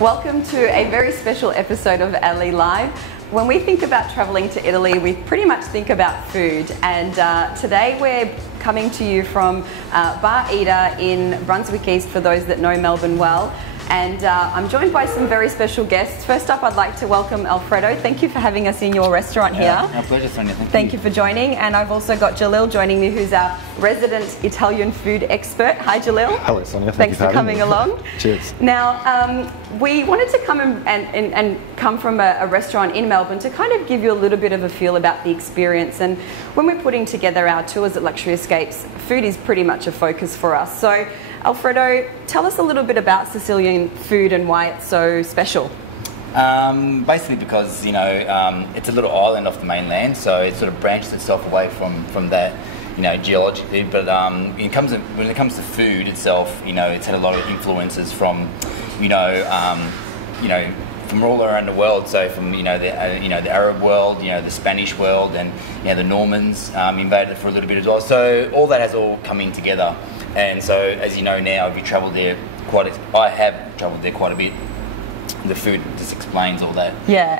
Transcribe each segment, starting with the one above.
Welcome to a very special episode of LE Live. When we think about travelling to Italy, we pretty much think about food, and today we're coming to you from Bar Idda in Brunswick East, for those that know Melbourne well. And I'm joined by some very special guests. First up, I'd like to welcome Alfredo. Thank you for having us in your restaurant here. Our pleasure, Sonia. Thank you for joining. And I've also got Jalil joining me, who's our resident Italian food expert. Hi, Jalil. Hello, Sonia. Thanks for coming along. Cheers. Now, we wanted to come and come from a restaurant in Melbourne to kind of give you a little bit of a feel about the experience. And when we're putting together our tours at Luxury Escapes, food is pretty much a focus for us. So, Alfredo, tell us a little bit about Sicilian food and why it's so special. Basically because, you know, it's a little island off the mainland, so it sort of branches itself away from that, you know, geologically. But when it comes to food itself, you know, it's had a lot of influences from, from all around the world. So from the Arab world, the Spanish world, and the Normans invaded it for a little bit as well. So all that has all come in together. And so, as you know now, if you travel there I have travelled there quite a bit. The food just explains all that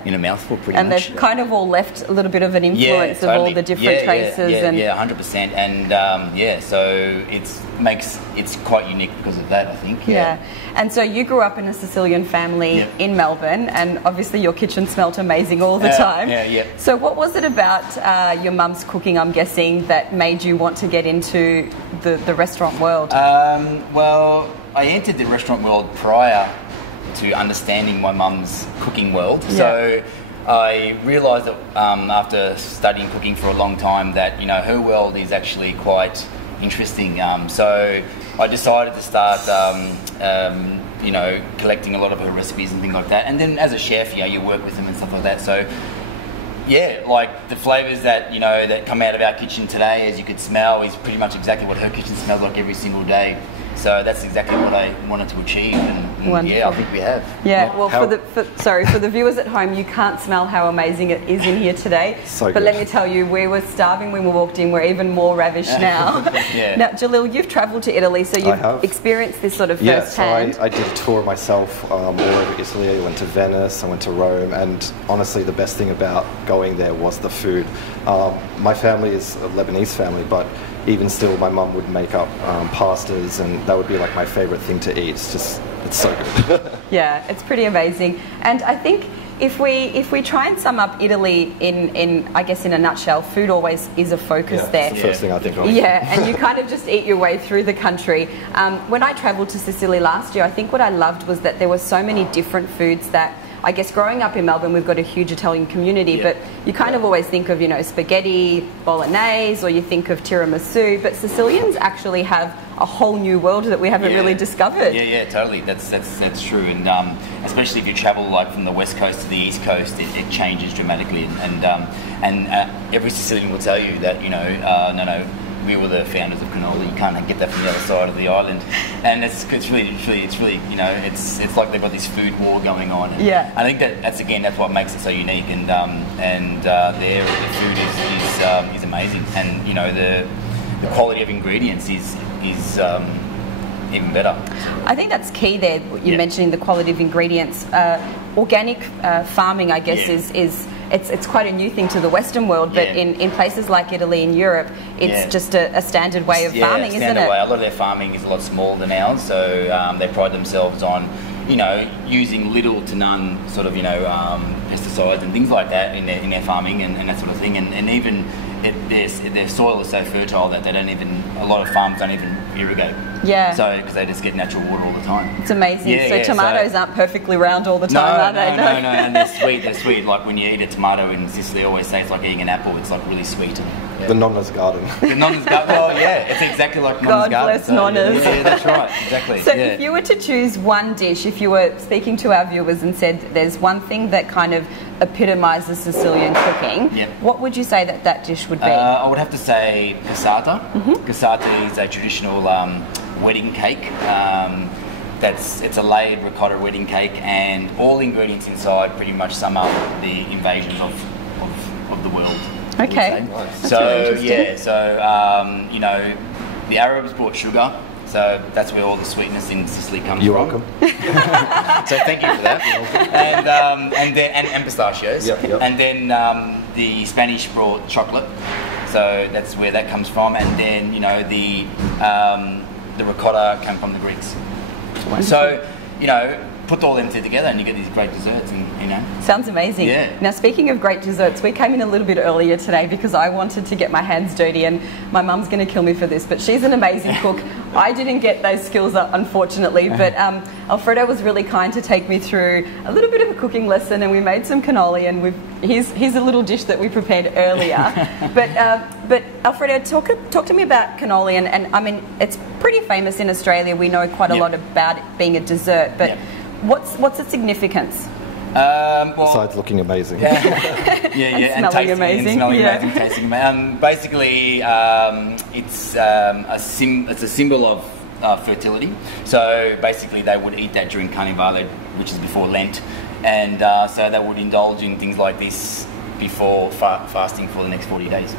in a mouthful, pretty much. And they've kind of all left a little bit of an influence of all the different traces. Yeah, 100%. And so it's quite unique because of that, I think. Yeah. And so you grew up in a Sicilian family in Melbourne, and obviously your kitchen smelt amazing all the time. So what was it about your mum's cooking, I'm guessing, that made you want to get into the restaurant world? Well, I entered the restaurant world prior to understanding my mum's cooking world. So I realised that after studying cooking for a long time that her world is actually quite interesting. So I decided to start collecting a lot of her recipes and things like that. And then as a chef, you work with them and stuff like that. So like the flavours that that come out of our kitchen today, as you could smell, is pretty much exactly what her kitchen smells like every single day. So that's exactly what I wanted to achieve, and I think we have. Yeah, well, for the viewers at home, you can't smell how amazing it is in here today. But let me tell you, we were starving when we walked in. We're even more ravished now. Now, Jalil, you've travelled to Italy, so you've experienced this sort of firsthand. So I did a tour myself all over Italy. I went to Venice, I went to Rome, and honestly, the best thing about going there was the food. My family is a Lebanese family, but even still, my mum would make up pastas, and that would be like my favourite thing to eat. It's so good. Yeah, it's pretty amazing. And I think if we try and sum up Italy in I guess in a nutshell, food always is a focus there. It's the first thing I think of. Yeah, and you kind of just eat your way through the country. When I travelled to Sicily last year, I think what I loved was that there were so many different foods that, I guess growing up in Melbourne, we've got a huge Italian community, but you kind of always think of, spaghetti bolognese, or you think of tiramisu, but Sicilians actually have a whole new world that we haven't really discovered. Yeah, totally. That's true. And especially if you travel like from the west coast to the east coast, it changes dramatically. And every Sicilian will tell you that, no, we were the founders of canola. You can't get that from the other side of the island, and it's really it's like they've got this food war going on. And I think that's what makes it so unique. And their food is amazing, and the quality of ingredients is even better. I think that's key there. You're mentioning the quality of ingredients. Organic farming, I guess, is it's quite a new thing to the Western world, but in places like Italy and Europe, it's just a standard way of farming, isn't it? Way. A lot of their farming is a lot smaller than ours, so they pride themselves on, using little to none sort of, pesticides and things like that in their farming and that sort of thing, and even their soil is so fertile that a lot of farms don't even irrigate. Yeah. So, because they just get natural water all the time. It's amazing. So tomatoes aren't perfectly round all the time, are they? No, and they're sweet. They're sweet. Like when you eat a tomato in Sicily, I always say it's like eating an apple. It's like really sweet. The nonna's garden. The nonna's garden. Well, it's exactly like nonna's garden. God bless nonnas. Yeah, that's right. Exactly. So if you were to choose one dish, if you were speaking to our viewers and said there's one thing that kind of epitomises Sicilian cooking, what would you say that dish would be? I would have to say cassata. Cassata is a traditional wedding cake. It's a layered ricotta wedding cake, and all the ingredients inside pretty much sum up the invasions of the world. Okay. So really the Arabs brought sugar, So that's where all the sweetness in Sicily comes You're from. welcome. So thank you for that. And pistachios. Yep. And then the Spanish brought chocolate. So that's where that comes from. And then, you know, the ricotta came from the Greeks. Wonderful. So, you know, put all them two together and you get these great desserts, and you know. Sounds amazing. Yeah. Now, speaking of great desserts, we came in a little bit earlier today because I wanted to get my hands dirty, and my mum's going to kill me for this, but she's an amazing cook. I didn't get those skills, unfortunately, but Alfredo was really kind to take me through a little bit of a cooking lesson, and we made some cannoli, and here's a little dish that we prepared earlier. But Alfredo, talk to me about cannoli, and I mean, it's pretty famous in Australia. We know quite a lot about it being a dessert, but what's its significance? Well, Besides looking amazing. And smelling tasting, amazing. and smelling Yeah. amazing, tasting amazing. Basically, it's a symbol of fertility. So basically, they would eat that during Carnivale, which is before Lent, and so they would indulge in things like this before fasting for the next 40 days.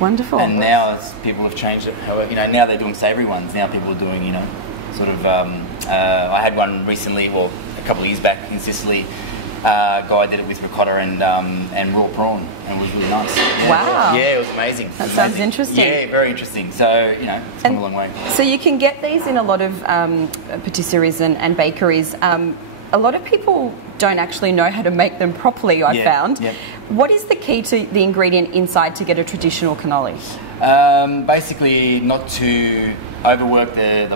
Wonderful. And now people have changed it. However, you know, now they're doing savoury ones. Now people are doing, you know, sort of. I had one recently, well, a couple of years back in Sicily. Guy did it with ricotta and raw prawn, and it was really nice. Yeah. Wow. Yeah, it was amazing. That sounds interesting. Yeah, very interesting. So, you know, it's come a long way. So you can get these in a lot of patisseries and bakeries. A lot of people don't actually know how to make them properly, I found. Yeah. What is the key to the ingredient inside to get a traditional cannoli? Basically, not to overwork the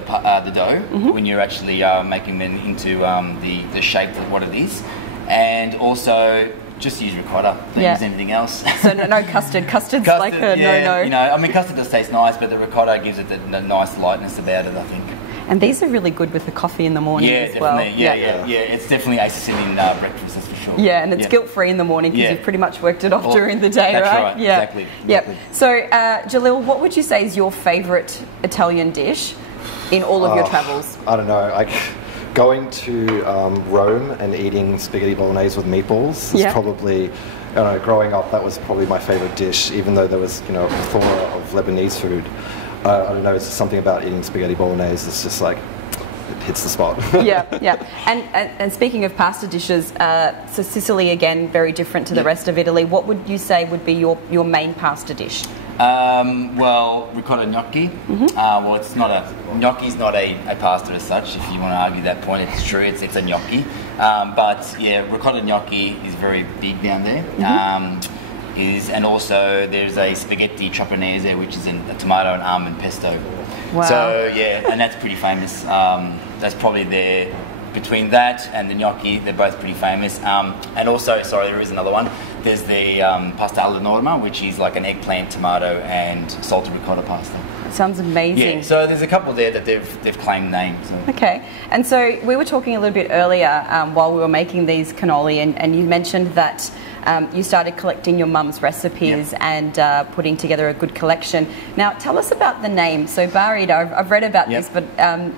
dough when you're actually making them into the shape of what it is. And also, just use ricotta. Don't use anything else. So no custard. Custard's like a no-no. You know, I mean, custard does taste nice, but the ricotta gives it the nice lightness about it, I think. And these are really good with the coffee in the morning as well. Yeah, it's definitely a Sicilian breakfast, that's for sure. Yeah, and it's guilt-free in the morning because you've pretty much worked it off during the day, that's right? Right. Yeah, exactly. Yep. So, Jalil, what would you say is your favourite Italian dish in all of your travels? I don't know. Going to Rome and eating spaghetti bolognese with meatballs is probably, you know, growing up, that was probably my favourite dish, even though there was, you know, a plethora of Lebanese food. I don't know, it's just something about eating spaghetti bolognese, it's just like, it hits the spot. Yeah. And speaking of pasta dishes, so Sicily, again, very different to the rest of Italy. What would you say would be your main pasta dish? Well, ricotta gnocchi. Well, it's not gnocchi's not a pasta as such. If you want to argue that point, it's true. It's a gnocchi. But yeah, ricotta gnocchi is very big down there. And also there's a spaghetti trapanese, which is a tomato and almond pesto. Wow. So yeah, and that's pretty famous. That's probably there. Between that and the gnocchi, they're both pretty famous. And also, sorry, there is another one. There's the pasta alla norma, which is like an eggplant, tomato, and salted ricotta pasta. That sounds amazing. Yeah, so there's a couple there that they've claimed names. So. Okay, and so we were talking a little bit earlier while we were making these cannoli, and you mentioned that you started collecting your mum's recipes and putting together a good collection. Now, tell us about the name. So Bar Idda, I've read about this, but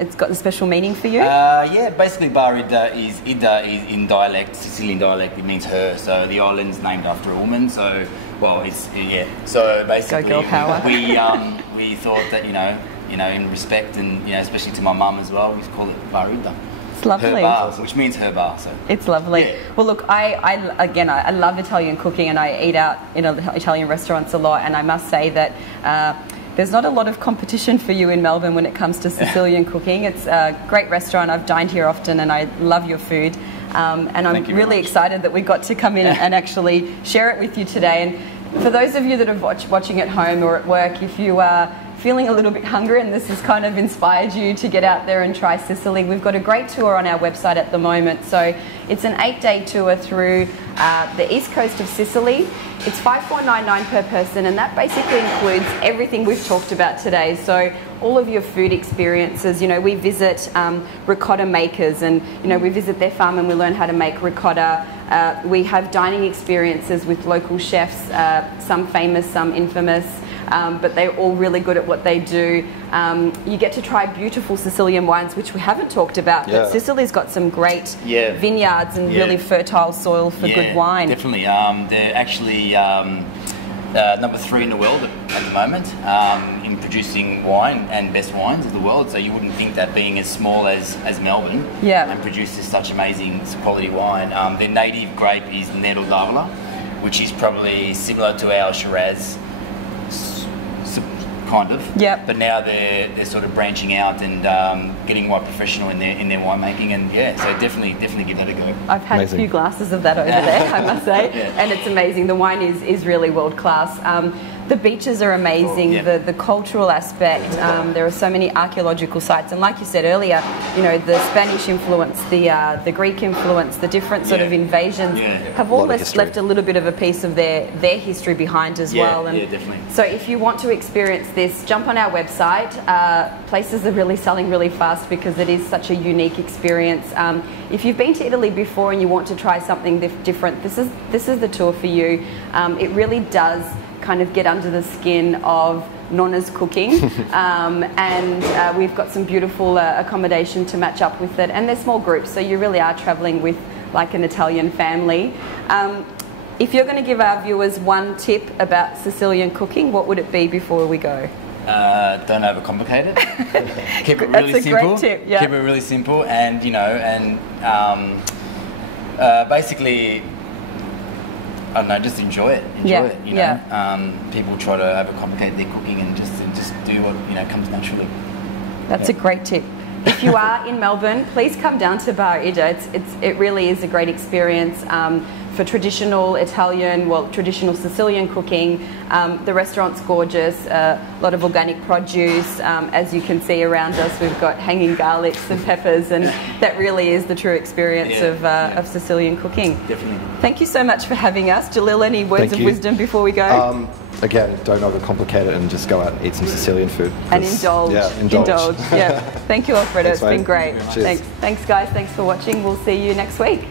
it's got a special meaning for you? Yeah, basically Bar Idda is in dialect, Sicilian dialect, it means her. So the island's named after a woman, so, well, so basically Go girl power. we thought that, you know, in respect and, you know, especially to my mum as well, we call it Bar Idda. It's lovely. Her bar, which means her bar. So. It's lovely. Yeah. Well, look, I love Italian cooking, and I eat out in Italian restaurants a lot, and I must say that there's not a lot of competition for you in Melbourne when it comes to Sicilian cooking. It's a great restaurant. I've dined here often, and I love your food. And I'm really excited that we got to come in and actually share it with you today. And for those of you that are watching at home or at work, if you are feeling a little bit hungry and this has kind of inspired you to get out there and try Sicily, we've got a great tour on our website at the moment. So it's an 8-day tour through the east coast of Sicily. It's $5,499 per person, and that basically includes everything we've talked about today. So all of your food experiences, you know, we visit ricotta makers, and, you know, we visit their farm and we learn how to make ricotta. We have dining experiences with local chefs, some famous, some infamous. But they're all really good at what they do. You get to try beautiful Sicilian wines, which we haven't talked about, but Sicily's got some great vineyards and really fertile soil for good wine. Definitely. They're actually number 3 in the world at the moment in producing wine and best wines of the world. So you wouldn't think that being as small as Melbourne and produces such amazing quality wine. Their native grape is Nero d'Avola, which is probably similar to our Shiraz, kind of. Yep. But now they're sort of branching out and getting more professional in their winemaking, and so definitely give that a go. I've had a few glasses of that over there, I must say, and it's amazing. The wine is really world class. The beaches are amazing. The cultural aspect. There are so many archaeological sites, and like you said earlier, you know, the Spanish influence, the Greek influence, the different sort of invasions have almost left a little bit of a piece of their history behind as well. And definitely. So if you want to experience this, jump on our website. Places are really selling really fast because it is such a unique experience. If you've been to Italy before and you want to try something different, this is the tour for you. It really does kind of get under the skin of Nonna's cooking, and we've got some beautiful accommodation to match up with it, and they're small groups, so you really are travelling with like an Italian family. If you're going to give our viewers one tip about Sicilian cooking, what would it be before we go? Don't overcomplicate it. Keep it really That's a simple. Great tip, yeah. Keep it really simple, and basically, I don't know, just enjoy it. You know, people try to overcomplicate their cooking and just do what comes naturally. That's a great tip. If you are in Melbourne, please come down to Bar Idda. It really is a great experience for traditional Italian, traditional Sicilian cooking. The restaurant's gorgeous, a lot of organic produce. As you can see around us, we've got hanging garlics and peppers, and that really is the true experience of Sicilian cooking. Definitely. Thank you so much for having us. Jalil, any words of wisdom before we go? Again, don't overcomplicate it and just go out and eat some Sicilian food. And indulge. Yeah, indulge. Yeah. Thank you, Alfredo. Thanks, it's been mate. great. Cheers. Thanks, guys. Thanks for watching. We'll see you next week.